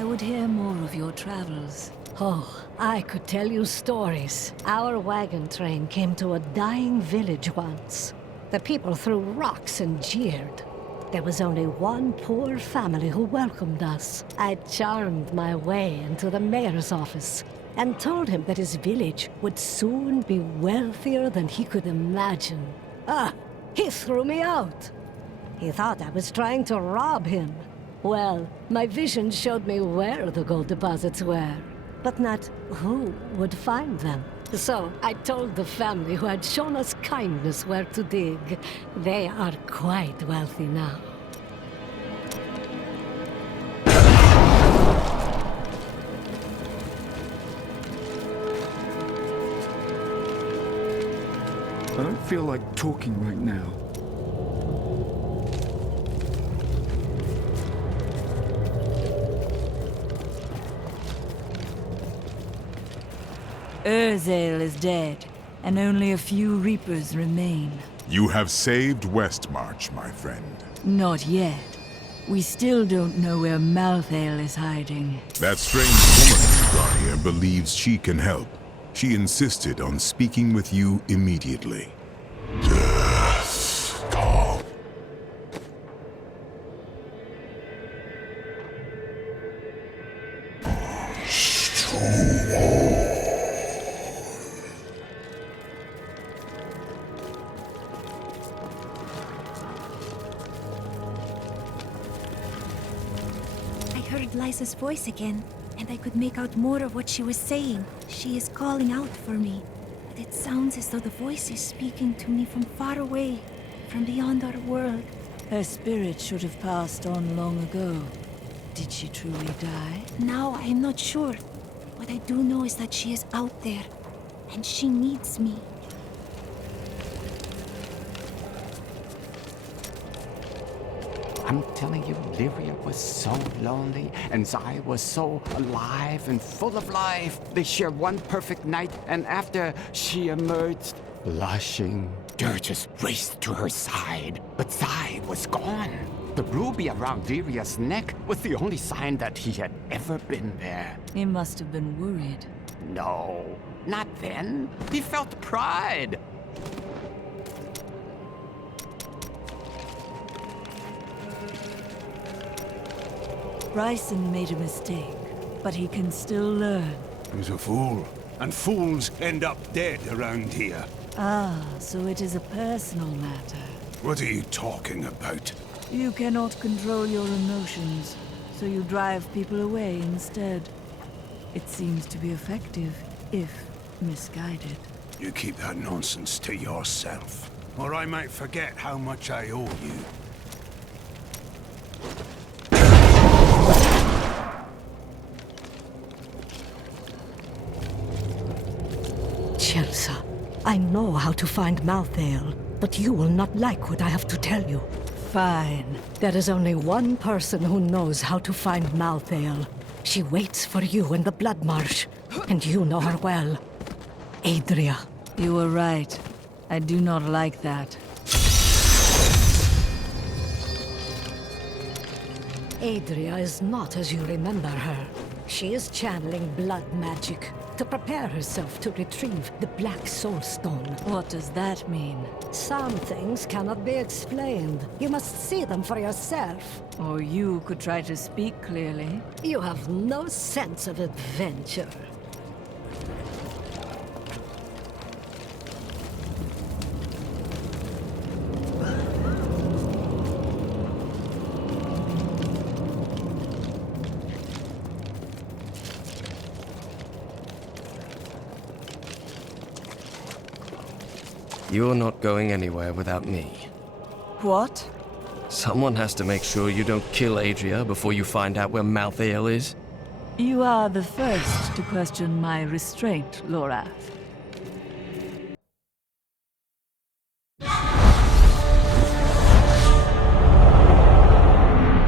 I would hear more of your travels. Oh, I could tell you stories. Our wagon train came to a dying village once. The people threw rocks and jeered. There was only one poor family who welcomed us. I charmed my way into the mayor's office and told him that his village would soon be wealthier than he could imagine. He threw me out. He thought I was trying to rob him. Well, my vision showed me where the gold deposits were, but not who would find them. So I told the family who had shown us kindness where to dig. They are quite wealthy now. I don't feel like talking right now. Urzael is dead, and only a few Reapers remain. You have saved Westmarch, my friend. Not yet. We still don't know where Malthael is hiding. That strange woman you brought here believes she can help. She insisted on speaking with you immediately. Yes, Tom. I heard Liza's voice again, and I could make out more of what she was saying. She is calling out for me, but it sounds as though the voice is speaking to me from far away, from beyond our world. Her spirit should have passed on long ago. Did she truly die? Now I am not sure. What I do know is that she is out there, and she needs me. I'm telling you, Lyria was so lonely, and Zai was so alive and full of life. They shared one perfect night, and after she emerged, blushing, Dirges raced to her side, but Zai was gone. The ruby around Lyria's neck was the only sign that he had ever been there. He must have been worried. No, not then. He felt pride. Bryson made a mistake, but he can still learn. He's a fool, and fools end up dead around here. Ah, so it is a personal matter. What are you talking about? You cannot control your emotions, so you drive people away instead. It seems to be effective, if misguided. You keep that nonsense to yourself, or I might forget how much I owe you. Chelsea, I know how to find Malthael, but you will not like what I have to tell you. Fine. There is only one person who knows how to find Malthael. She waits for you in the Blood Marsh, and you know her well. Adria. You were right. I do not like that. Adria is not as you remember her. She is channeling blood magic to prepare herself to retrieve the Black Soul Stone. What does that mean? Some things cannot be explained. You must see them for yourself. Or you could try to speak clearly. You have no sense of adventure. You're not going anywhere without me. What? Someone has to make sure you don't kill Adria before you find out where Malthael is. You are the first to question my restraint, Lorath.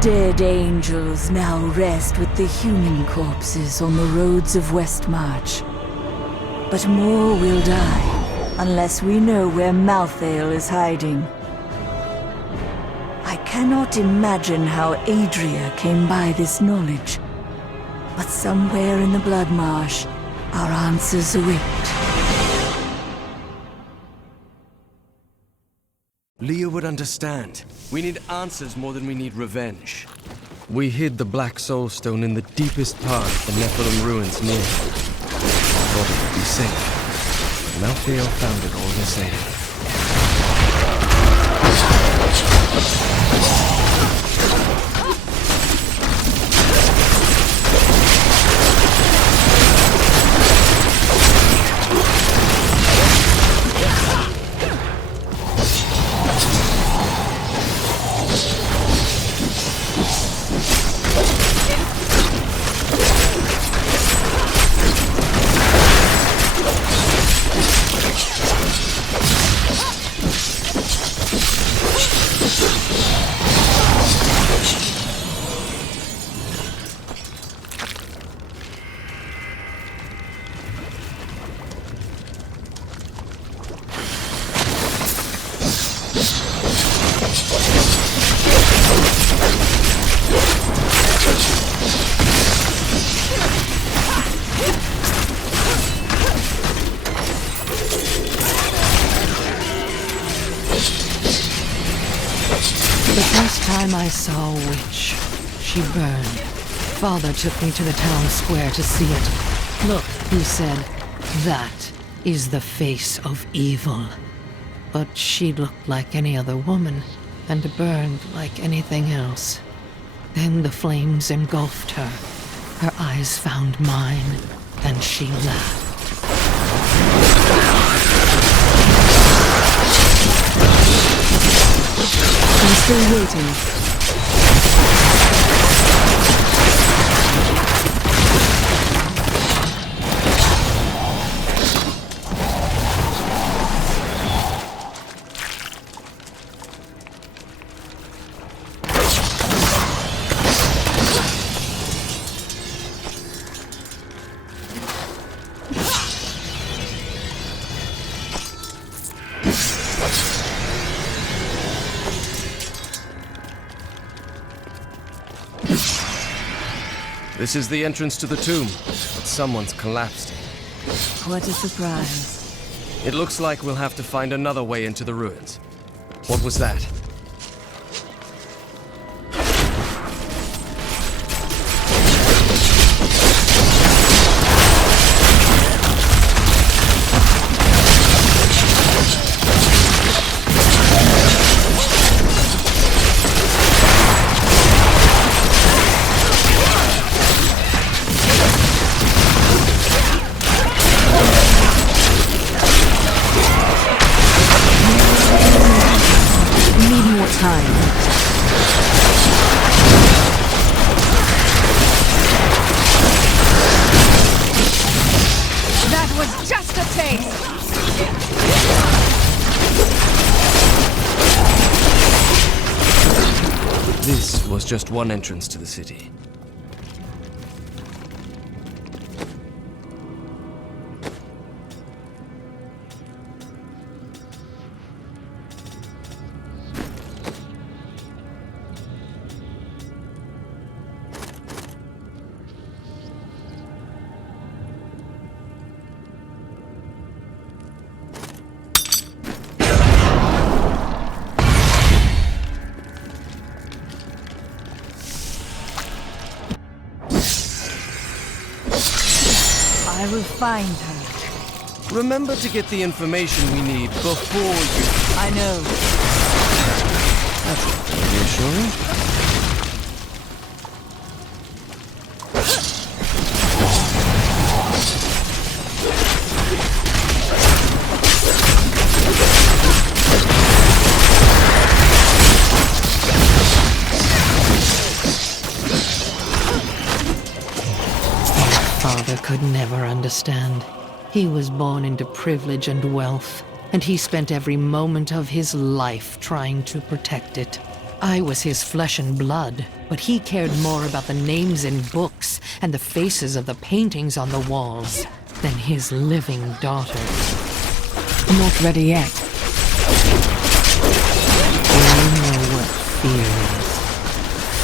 Dead angels now rest with the human corpses on the roads of Westmarch. But more will die, unless we know where Malthael is hiding. I cannot imagine how Adria came by this knowledge. But somewhere in the Blood Marsh, our answers await. Leah would understand. We need answers more than we need revenge. We hid the Black Soul Stone in the deepest part of the Nephilim ruins near here. Thought it would be safe. Malthael found it all the same. The first time I saw a witch, she burned. Father took me to the town square to see it. Look, he said, that is the face of evil. But she looked like any other woman, and burned like anything else. Then the flames engulfed her. Her eyes found mine, and she laughed. I'm still waiting. This is the entrance to the tomb, but someone's collapsed it. What a surprise. It looks like we'll have to find another way into the ruins. What was that? That was just a taste! This was just one entrance to the city. I will find her. Remember to get the information we need before you... I know. That's reassuring. Father could never understand. He was born into privilege and wealth, and he spent every moment of his life trying to protect it. I was his flesh and blood, but he cared more about the names in books and the faces of the paintings on the walls than his living daughter. Not ready yet. You know what fear is.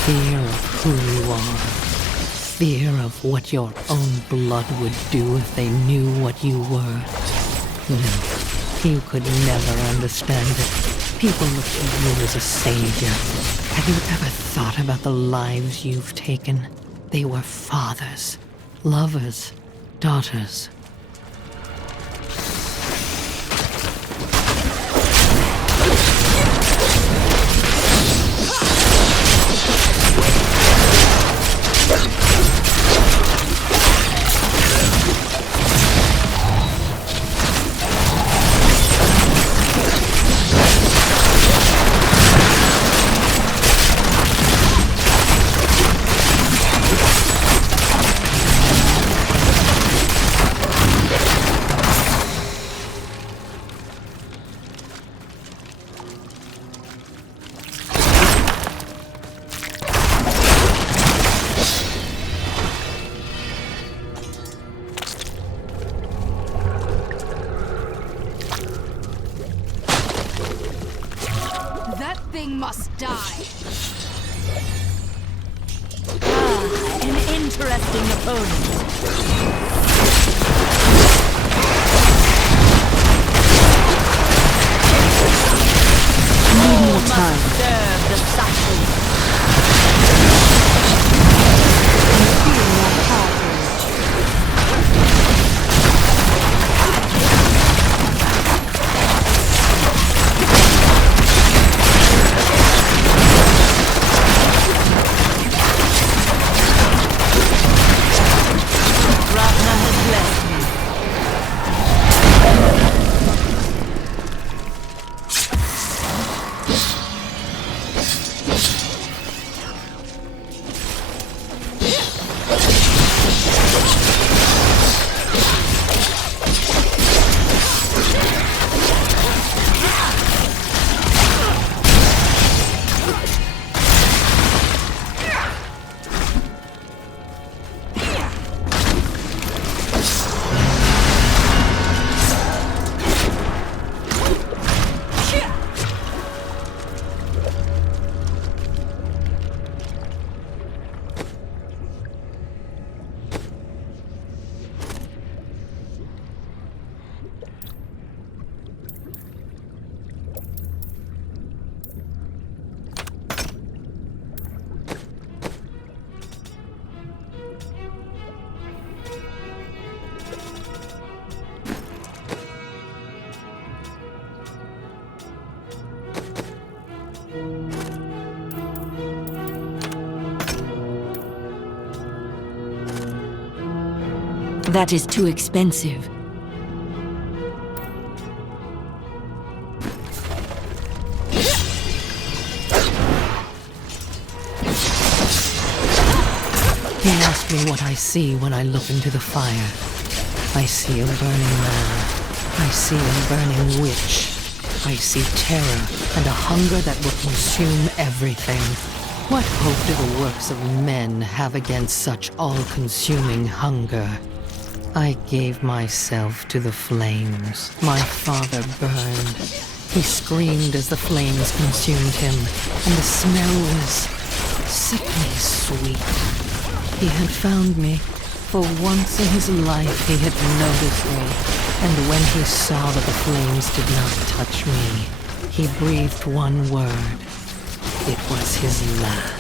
Fear of who you are. fear of what your own blood would do if they knew what you were. No, you could never understand it. People look to you as a savior. Have you ever thought about the lives you've taken? They were fathers, lovers, daughters. Must die. An interesting opponent. Need more time. Serve the cycle. Feel more powerful. That is too expensive. He asked me what I see when I look into the fire. I see a burning man. I see a burning witch. I see terror and a hunger that will consume everything. What hope do the works of men have against such all-consuming hunger? I gave myself to the flames. My father burned. He screamed as the flames consumed him, and the smell was sickly sweet. He had found me. For once in his life he had noticed me, and when he saw that the flames did not touch me, he breathed one word. It was his last.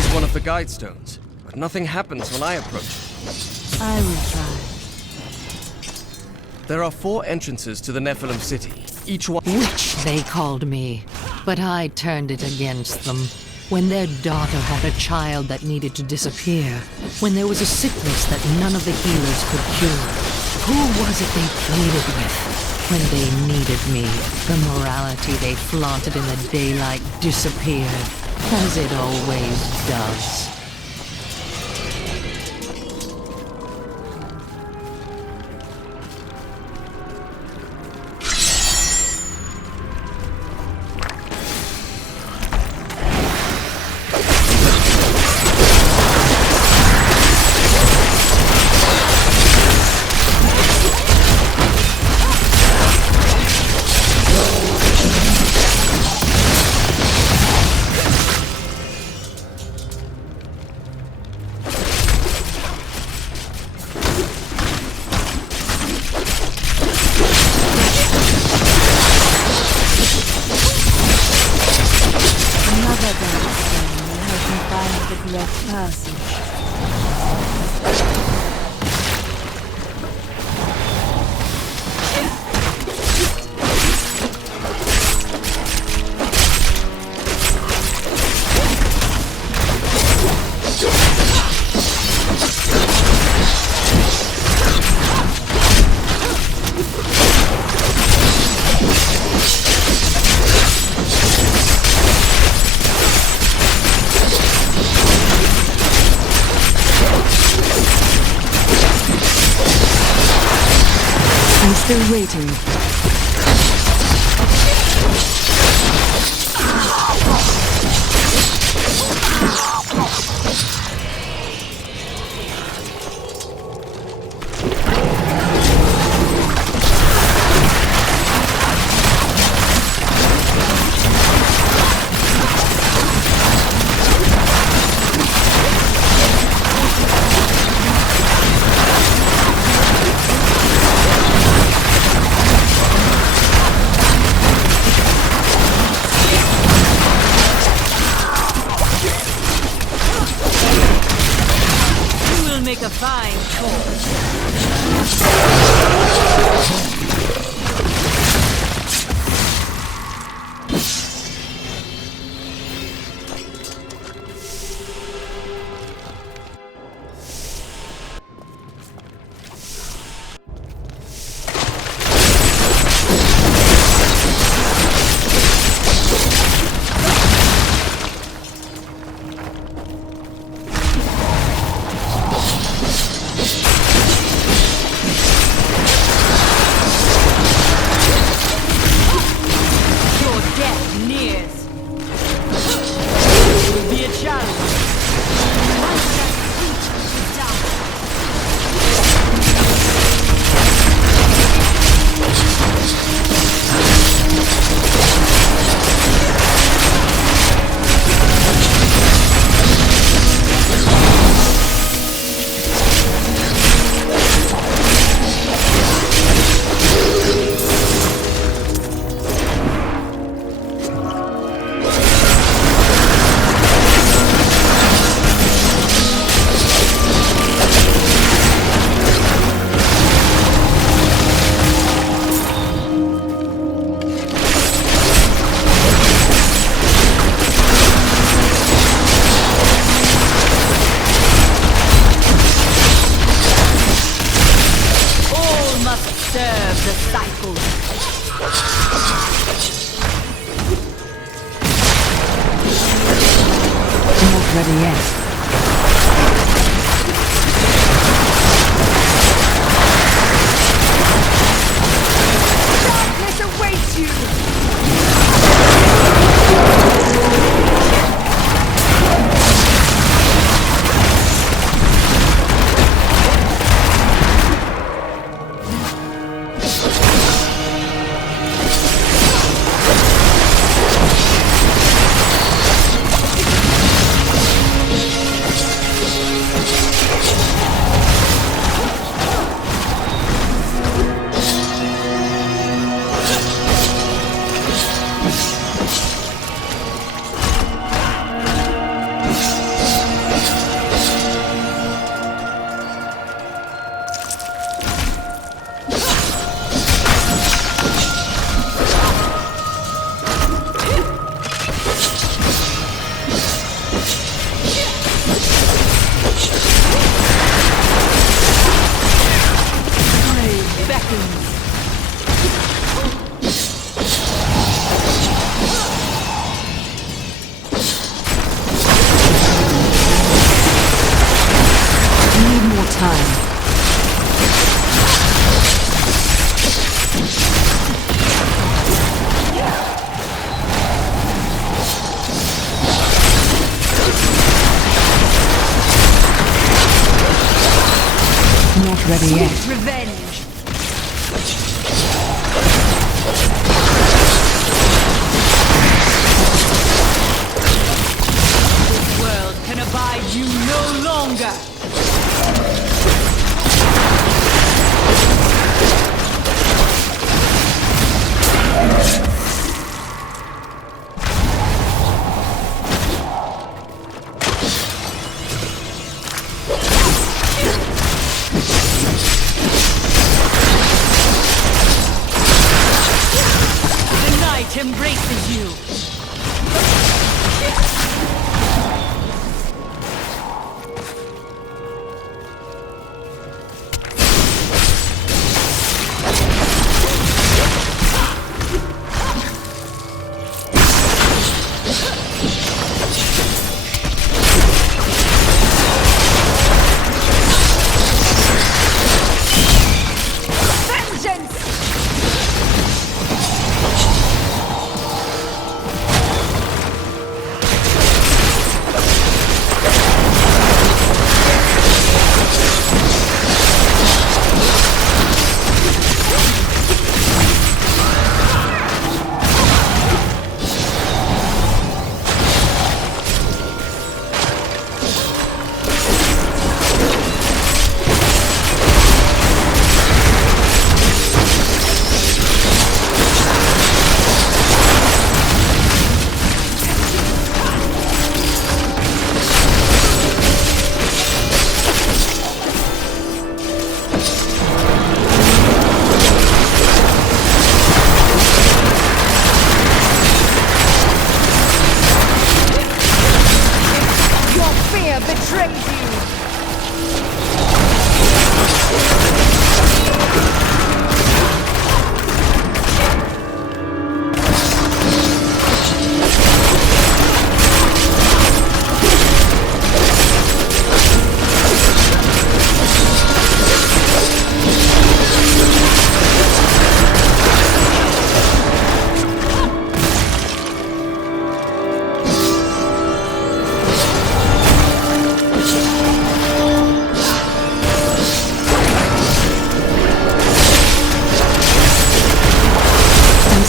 is one of the guide stones, but nothing happens when I approach it. I will try. There are 4 entrances to the Nephilim city, each one... Witch, they called me, but I turned it against them. When their daughter had a child that needed to disappear, when there was a sickness that none of the healers could cure, who was it they pleaded with? When they needed me, the morality they flaunted in the daylight disappeared, as it always does. I'm still waiting. Make a fine choice. Not ready yet. Darkness awaits you! not ready yet. Revenge! This world can abide you no longer! The night embraces you!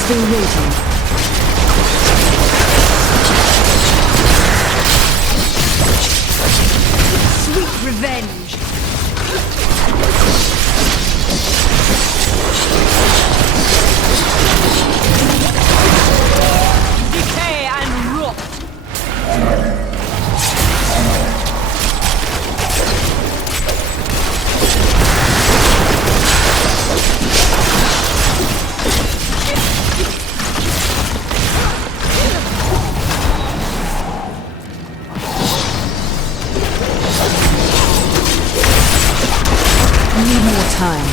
Still waiting. Sweet revenge! Decay and rot! Need more time.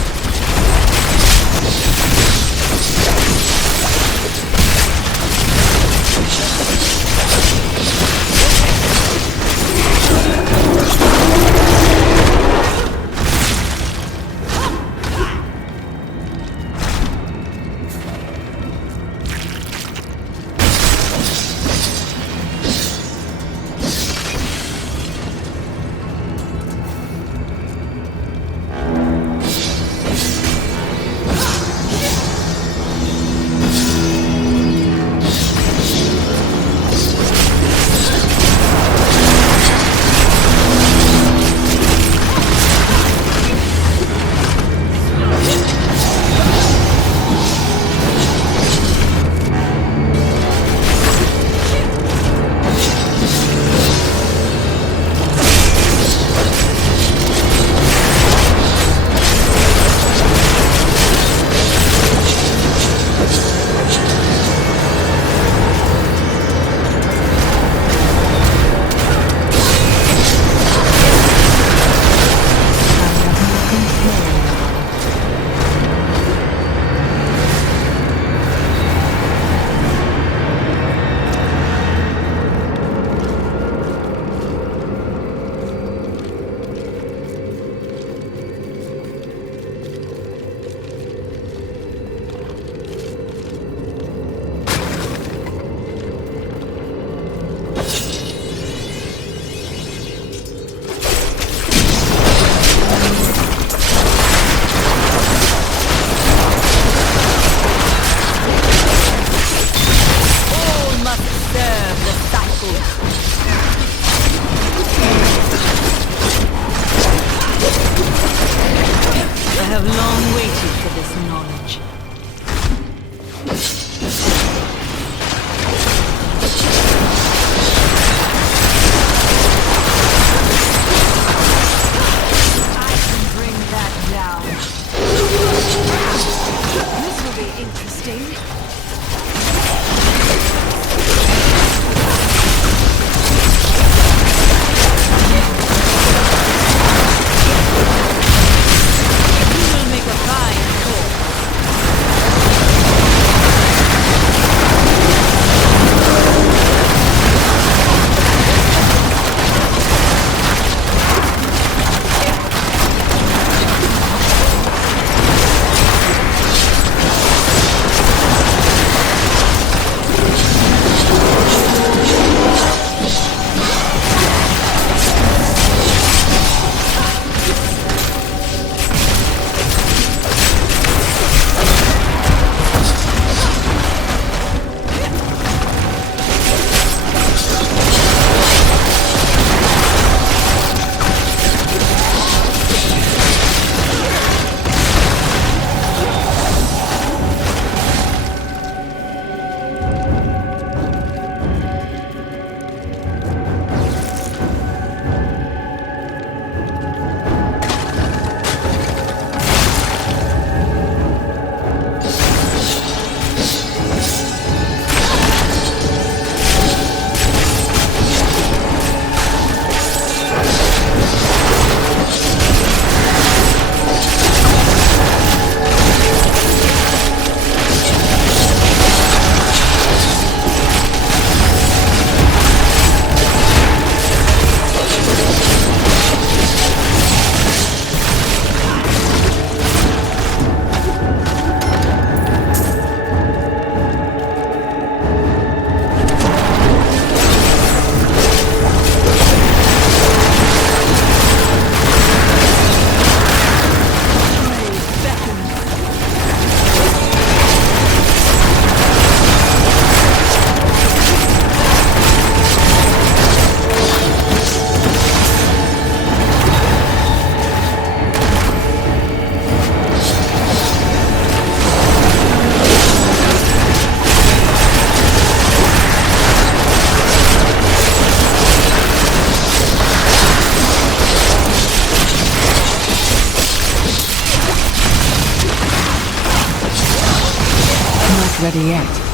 ready yet.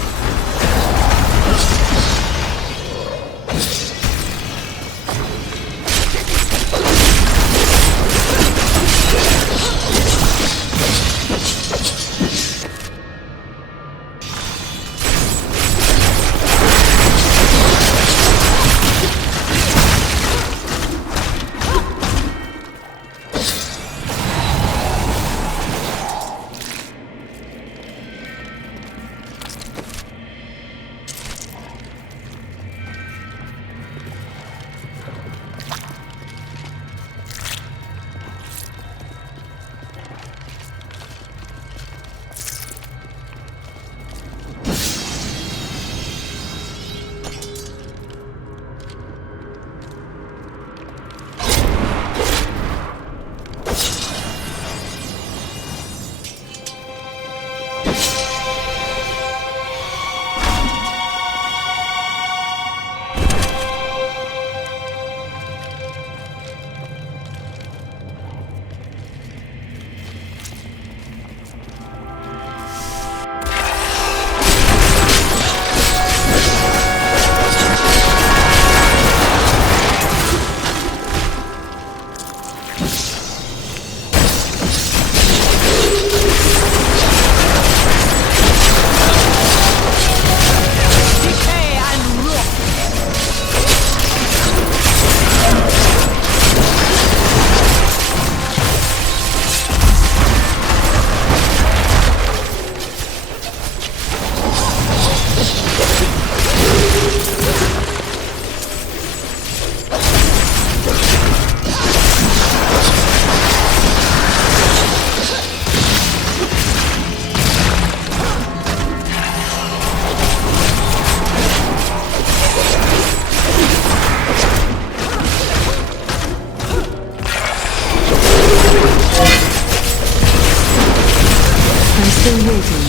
Still waiting.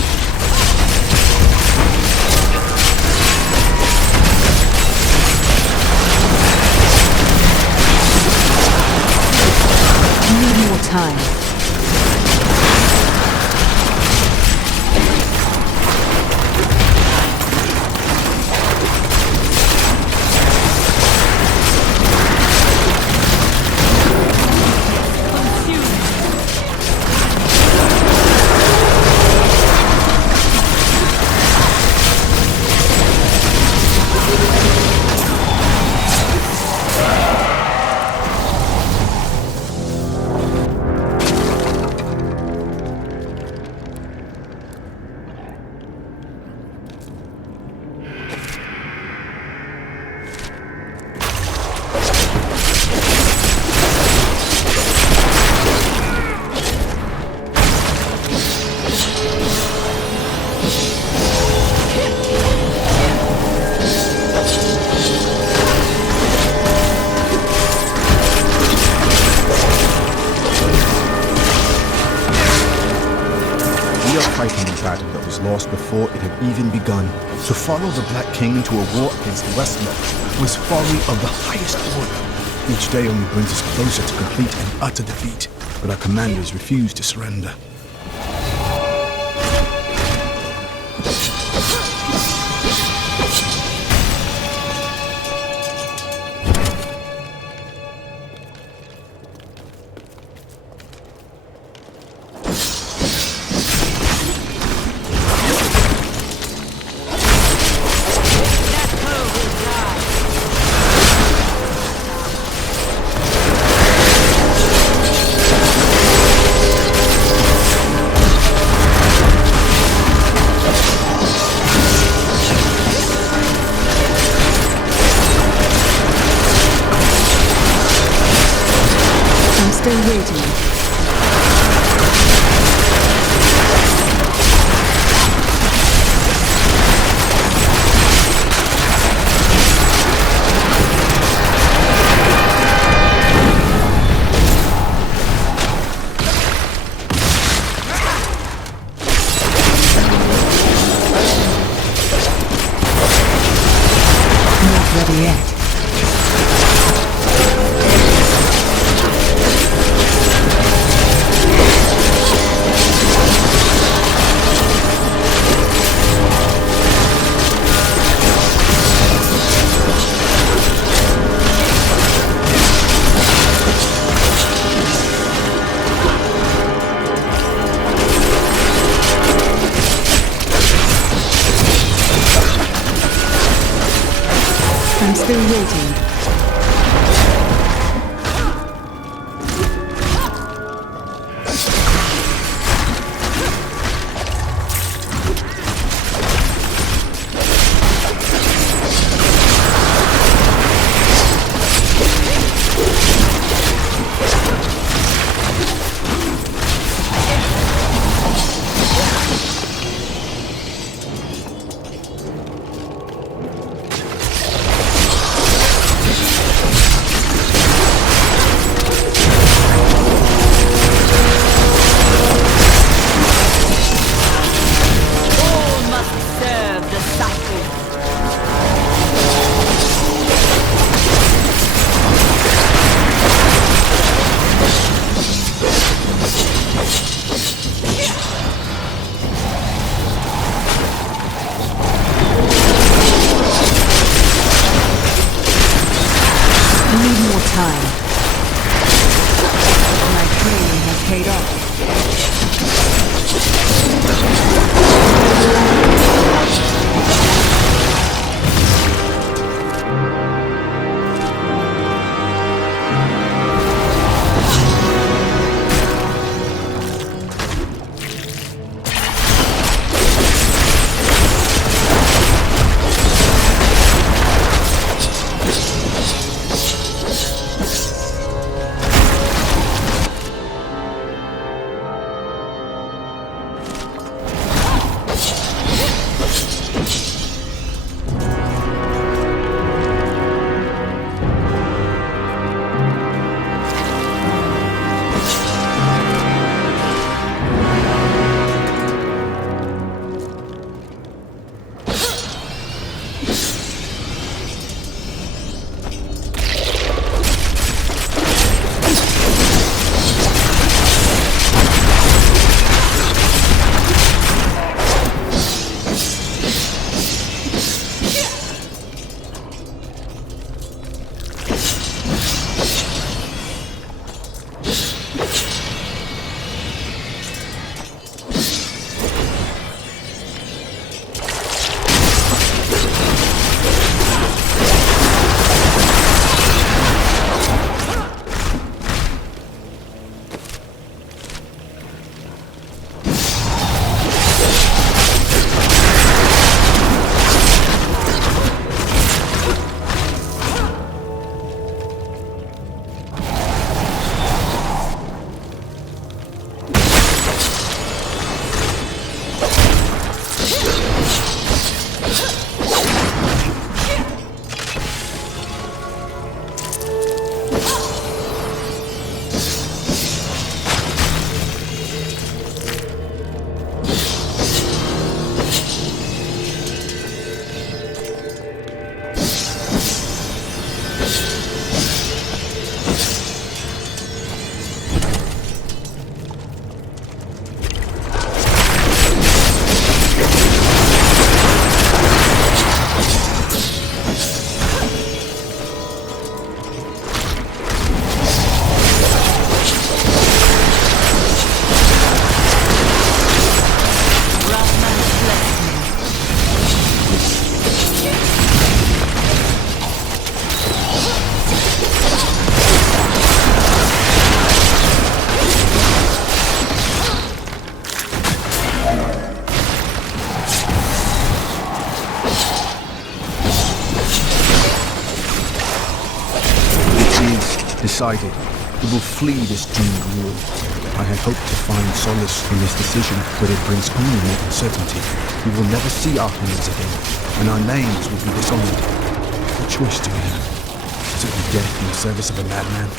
Need more time. Fighting a battle that was lost before it had even begun. To follow the Black King into a war against Westmarch was folly of the highest order. Each day only brings us closer to complete and utter defeat, but our commanders refuse to surrender. Still waiting. Not ready yet. Exfoliating. Decided, we will flee this doomed war. I had hoped to find solace in this decision, but it brings only more uncertainty. We will never see our homes again, and our names will be dishonored. What choice do we have? To be dead in the service of a madman?